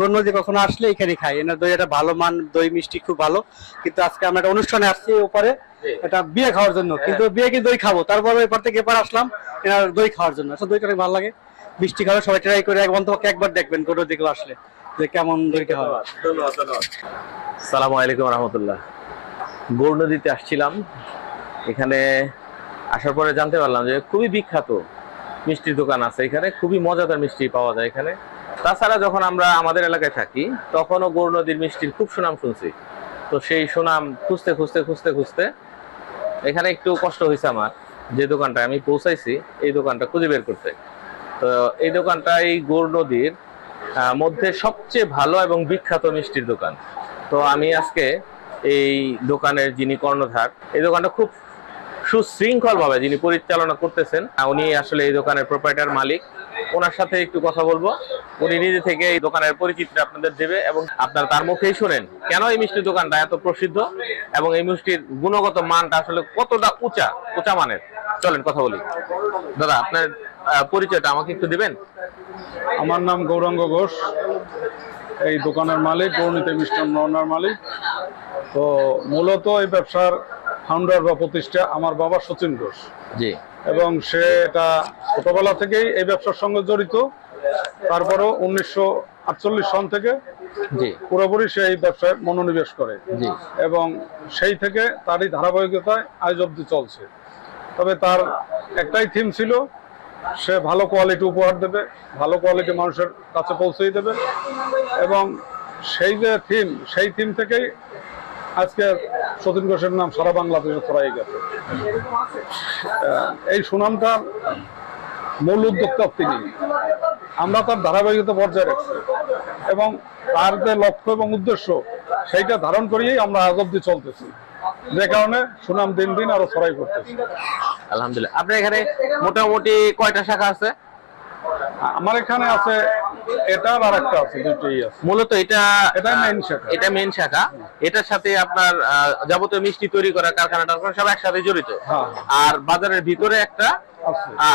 গৌরনদী কখনো আসলে এখানে খাই। এনার দই একটা ভালো মান, দই মিষ্টি খুব ভালো। কিন্তু আজকে আমরা একটা অনুষ্ঠানে আসছি উপরে, এটা বিয়ে খাওয়ার জন্য, কিন্তু বিয়ে কি দই খাবো, তারপরে এরপর থেকে এবার আসলাম এনার দই খাওয়ার জন্য। আসলে দইটা অনেক ভালো লাগে, মিষ্টি খাওয়া সবাই ট্রাই করে অন্তত একবার দেখবেন গৌরনদী আসলে যে কেমন দইটা হয়। সালামু আলাইকুম রহমতুল্লাহ। গৌরনদীতে আসছিলাম, এখানে আসার পরে জানতে পারলাম যে খুবই বিখ্যাত মিষ্টির দোকান আছে এখানে, খুবই মজাদার মিষ্টি পাওয়া যায় এখানে। তাছাড়া যখন আমরা আমাদের এলাকায় থাকি তখনও গৌরনদীর মিষ্টির খুব সুনাম শুনছি। তো সেই সুনাম খুঁজতে খুঁজতে খুঁজতে খুঁজতে এখানে একটু কষ্ট হয়েছে আমার, যে দোকানটায় আমি পৌঁছাইছি এই দোকানটা খুঁজে বের করতে। তো এই দোকানটা এই গৌরনদীর মধ্যে সবচেয়ে ভালো এবং বিখ্যাত মিষ্টির দোকান। তো আমি আজকে এই দোকানের যিনি কর্ণধার, এই দোকানটা খুব সুশৃঙ্খল ভাবে যিনি পরিচালনা করতেছেন, উনি আসলে এই দোকানের প্রোপাইটার মালিক। ওনার সাথে একটু কথা বলবো, উনি নিজে থেকে এই দোকানের পরিচিতিটা আপনাদের দেবে এবং আপনারা তার মুখেই শুনেন কেন এই মিষ্টির দোকানটা এত প্রসিদ্ধ এবং এই মিষ্টির গুণগত মানটা আসলে কতটা উঁচা মানের। চলেন কথা বলি। দাদা, আপনার পরিচয়টা আমাকে একটু দিবেন? আমার নাম গৌরাঙ্গ ঘোষ, এই দোকানের মালিক, গৌরনদী মিষ্টান্ন ওনার মালিক। তো মূলত এই ব্যবসার ফাউন্ডার বা প্রতিষ্ঠা আমার বাবা সচিন ঘোষ। জি। এবং সে এটা ছোটবেলা থেকেই এই ব্যবসার সঙ্গে জড়িত। তারপরও 1948 সন থেকে জি পুরোপুরি সে এই ব্যবসায় মনোনিবেশ করে। জি। এবং সেই থেকে তারই ধারাবাহিকতায় আজ অব্দি চলছে। তবে তার একটাই থিম ছিল, সে ভালো কোয়ালিটি উপহার দেবে, ভালো কোয়ালিটি মানুষের কাছে পৌঁছেই দেবে। এবং সেই যে থিম, সেই থিম থেকেই আজকে সতীন ঘোষের নাম সারা বাংলাদেশে ছড়াই গেছে। এই সুনামটা মূল উদ্যোক্তা তিনি, আমরা তার ধারাবাহিকতা বজায় রাখছি এবং তার যে লক্ষ্য এবং উদ্দেশ্য সেইটা ধারণ করিয়েই আমরা আজ অব্দি চলতেছি, যে কারণে সুনাম দিন দিন আরো ছড়াই করতেছি। আলহামদুলিল্লাহ। আপনার এখানে মোটামুটি কয়টা শাখা আছে? আমার এখানে আছে এটা আর একটা আছে, দুটোই আছে। মূলত এটা মেইন শাখা। এটা মেইন শাখা। এটার সাথে আপনার যাবতীয় মিষ্টি তৈরি করা কারখানাটা সব একসাথে জড়িত। আর বাজারের ভিতরে একটা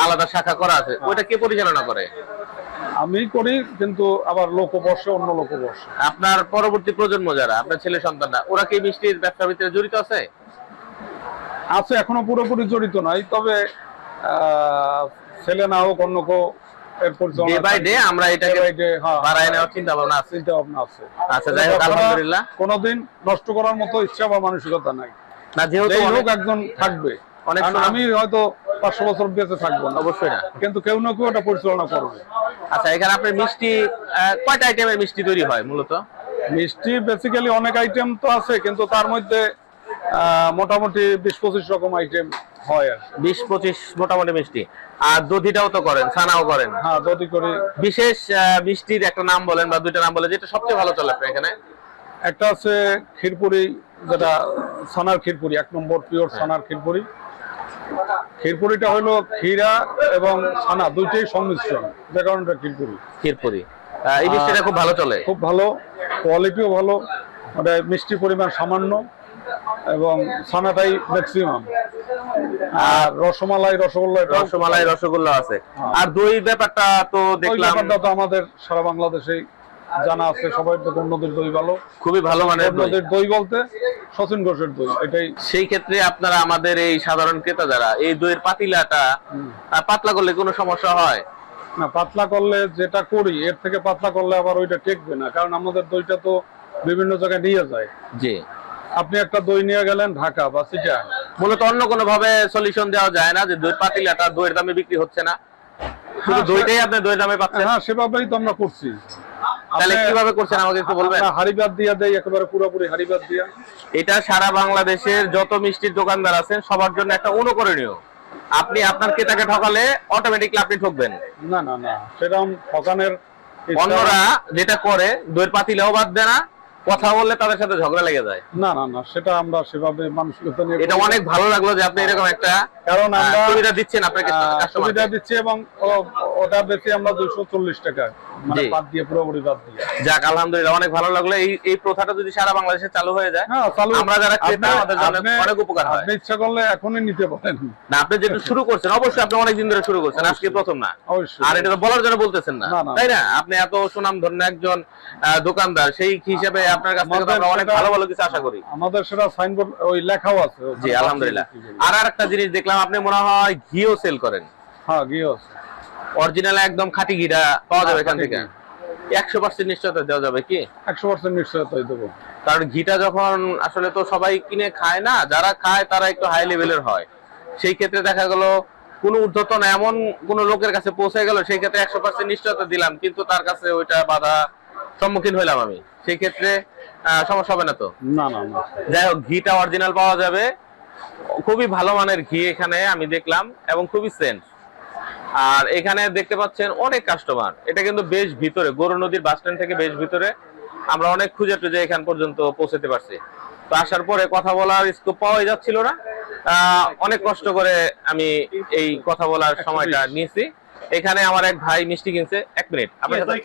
আলাদা শাখা করা আছে, ওইটা কে পরিচালনা করে? আমি করি, কিন্তু আবার লোক বসে, অন্য লোক বসে। আপনার পরবর্তী প্রজন্ম যারা, আপনার ছেলে সন্তানরা, ওরা কি মিষ্টির ব্যবসার ভিতরে জড়িত আছে? আছে, এখনো পুরোপুরি জড়িত নাই, তবে ছেলে না হোক অন্য কেউ ডে বাই ডে আমরা এটাকে বাড়ায় নেওয়ার চিন্তা ভাবনা আছে। আচ্ছা, যাই হোক, আলহামদুলিল্লাহ। কোনোদিন নষ্ট করার মতো ইচ্ছা বা মানসিকতা নাই। না, যেহেতু লোক একজন থাকবে, আমি হয়তো 500 বছর বেঁচে থাকবো না, অবশ্যই না, কিন্তু কেউ না কেউ এটা পরিচালনা করবে। আচ্ছা, এখানে আপনার মিষ্টি কয়টা আইটেমের মিষ্টি তৈরি হয়? মূলত মিষ্টি বেসিক্যালি অনেক আইটেম তো আছে, কিন্তু তার মধ্যে মোটামুটি 20-25 রকম আইটেম হয়। 20-25 মোটামুটি মিষ্টি। আর দধিটাও তো করেন, ছানাও করেন? হ্যাঁ, দধি করি। বিশেষ মিষ্টির একটা নাম বলেন বা দুইটা নাম বলেন যেটা সবচেয়ে ভালো চলে আপনার এখানে। একটা আছে ক্ষীরপুরি, যেটা ছানার ক্ষীরপুরি, 1 নম্বর পিওর ছানার ক্ষীরপুরি। ক্ষীরপুরিটা হলো ক্ষীরা এবং ছানা দুইটাই সংমিশ্রণ, যে কারণে ক্ষীরপুরি। এই মিষ্টিটা খুব ভালো চলে, খুব ভালো, কোয়ালিটিও ভালো, মানে মিষ্টির পরিমাণ সামান্য এবং ছানাটাই ম্যাক্সিমাম। আর রসগোল্লা আছে। আর দই ব্যাপারটা তো দেখলাম, তো আমাদের সারা বাংলাদেশে জানা আছে, সবাই তো গৌরনদীর দই ভালো, খুবই ভালো মানের দই বলতে সচিন ঘোষের দই। এটাই, সেই ক্ষেত্রে আপনারা আমাদের এই সাধারণ ক্রেতা যারা, এই দইয়ের পাতিলাটা পাতলা করলে কোনো সমস্যা হয় না? পাতলা করলে যেটা করি, এর থেকে পাতলা করলে আবার ওইটা টেকবে না, কারণ আমাদের দইটা তো বিভিন্ন জায়গায় নিয়ে যায়। জি। আপনি একটা দই নিয়ে গেলেন ঢাকা বা চিটাগাং, মূলত অন্য কোনো ভাবে সলিউশন দেওয়া যায় না যে দই পাতিলাটা দইয়ের দামে বিক্রি হচ্ছে না, শুধু দইটাই আপনি দইয়ের দামে পাচ্ছেন? হ্যাঁ, সেভাবেই তো আমরা করছি। তাহলে কিভাবে করছেন আমাকে একটু বলবেন? হাড়িবাদ দিয়ে দেই, একেবারে পুরোপুরি হাড়িবাদ দিয়া। এটা সারা বাংলাদেশের যত মিষ্টির দোকানদার আছেন সবার জন্য একটা অনুকরণীয়। আপনি আপনার ক্রেতাকে ঠকালে অটোমেটিকলি আপনি ঠকবেন। না না না, সেরকম ঠকানের অন্যরা যেটা করে, দইয়ের পাতিলাও বাদ দেয় না, কথা বললে তাদের সাথে ঝগড়া লেগে যায়। না না না, সেটা আমরা সেভাবে মানসিকতা নিয়ে এটা অনেক ভালো লাগলো যে আপনি এরকম একটা কারণ আমরা সুবিধা দিচ্ছেন আপনাকে সুবিধা দিচ্ছি এবং ওটা বেশি আমরা 240 টাকা মানে জি। বাদ দিয়ে পুরোপুরি বাদ দিয়ে। যাক আলহামদুলিল্লাহ, অনেক ভালো লাগলো। এই প্রথাটা যদি সারা বাংলাদেশে চালু হয়ে যায়, হ্যাঁ চালু। আমরা যারা ক্রেতা আমাদের জন্য আপনি- অনেক উপকার হয়। আপনি ইচ্ছা করলে এখনই নিতে পারেন। না, আপনি যেটা শুরু করছেন অবশ্যই আপনি অনেকদিন ধরে শুরু করছেন, আজকে প্রথম না। অবশ্যই। আর এটা তো বলার জন্য বলতেছেন না, না, না। তাই না? আপনি এত সুনাম ধন্য একজন দোকানদার, সেই হিসাবে আপনার কাছ থেকে তো আমরা অনেক সেটা- ভালো ভালো কিছু আশা করি। আমাদের সেটা সাইনবোর্ড ওই লেখাও আছে। জি আলহামদুলিল্লাহ। আর একটা জিনিস দেখলাম, আপনি মনে হয় ঘিও সেল করেন। হ্যাঁ ঘিও আছে। অরিজিনাল একদম খাঁটি ঘিটা পাওয়া যাবে এখান খাঁটি থেকে? ঘি। 100% নিশ্চয়তা দেওয়া যাবে কি? 100% নিশ্চয়তাই দেবো। কারণ ঘিটা যখন আসলে তো সবাই কিনে খায় না, যারা খায় তারা একটু হাই লেভেলের হয়। সেই ক্ষেত্রে দেখা গেল কোনো ঊর্ধ্বতন এমন কোন লোকের কাছে পৌঁছে গেল, সেই ক্ষেত্রে 100% নিশ্চয়তা দিলাম, কিন্তু তার কাছে ওইটা বাধা সম্মুখীন হইলাম আমি, সেই ক্ষেত্রে সমস্যা হবে না তো? না না না, যাই হোক, ঘিটা অরিজিনাল পাওয়া যাবে। খুবই ভালো মানের ঘি এখানে আমি দেখলাম এবং খুবই সেন্ট। আর এখানে দেখতে পাচ্ছেন অনেক কাস্টমার। এটা কিন্তু বেশ ভিতরে, গরু নদীর বাস স্ট্যান্ড থেকে বেশ ভিতরে। আমরা অনেক খুঁজে টুজে এখান পর্যন্ত পৌঁছতে পারছি। তো আসার পরে কথা বলার স্কোপ পাওয়াই যাচ্ছিল না। অনেক কষ্ট করে আমি এই কথা বলার সময়টা নিয়েছি। এখানে আমার এক ভাই মিষ্টি কিনছে। 1 মিনিট, আপনার সাথে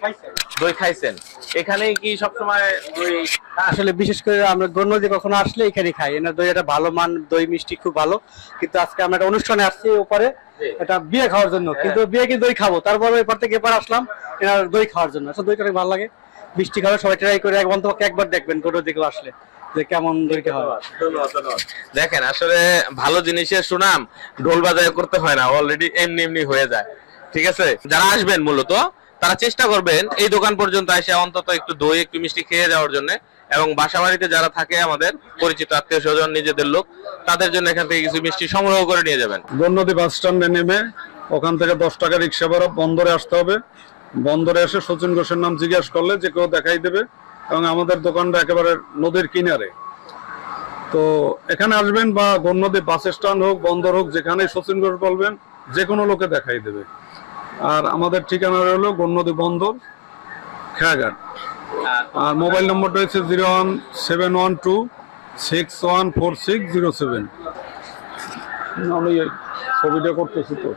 দই খাইছেন? এখানেই কি সবসময় দই? আসলে বিশেষ করে আমরা গণ্যদি কখনো আসলে এখানে খাই, এনার দই একটা ভালো মান, দই মিষ্টি খুব ভালো। কিন্তু আজকে আমরা একটা অনুষ্ঠানে আসছি উপরে, এটা বিয়ে খাওয়ার জন্য, কিন্তু বিয়ে কি দই খাবো, তারপরে এরপর থেকে এবার আসলাম এনার দই খাওয়ার জন্য। আসলে দইটা অনেক ভালো লাগে, মিষ্টি খাবে সবাই ট্রাই করে অন্তপক্ষে একবার দেখবেন গণ্যদি কেউ আসলে যে কেমন দইটা হয়। দেখেন আসলে ভালো জিনিসের সুনাম ঢোল বাজায় করতে হয় না, অলরেডি এমনি এমনি হয়ে যায়। ঠিক আছে, যারা আসবেন মূলত তারা চেষ্টা করবেন এই দোকান পর্যন্ত এসে অন্তত একটু দই একটু মিষ্টি খেয়ে যাওয়ার জন্য। এবং বাসা বাড়িতে যারা থাকে আমাদের পরিচিত আত্মীয় স্বজন, নিজেদের লোক, তাদের জন্য এখান থেকে কিছু মিষ্টি সংগ্রহ করে নিয়ে যাবেন। গণ্যদি বাস স্ট্যান্ডে নেমে ওখান থেকে 10 টাকা রিক্সা ভাড়া, বন্দরে আসতে হবে। বন্দরে এসে সচিন ঘোষের নাম জিজ্ঞেস করলে যে কেউ দেখাই দেবে। এবং আমাদের দোকানটা একেবারে নদীর কিনারে। তো এখানে আসবেন, বা গণ্যদি বাস স্ট্যান্ড হোক, বন্দর হোক, যেখানে সচিন ঘোষ বলবেন যে কোনো লোকে দেখাই দেবে। আর আমাদের ঠিকানা হলো গণ্যদি বন্দর, খেয়াঘাট। আর মোবাইল নম্বরটা হচ্ছে 01712614607। আমি এই ছবিটা করতেছি তো।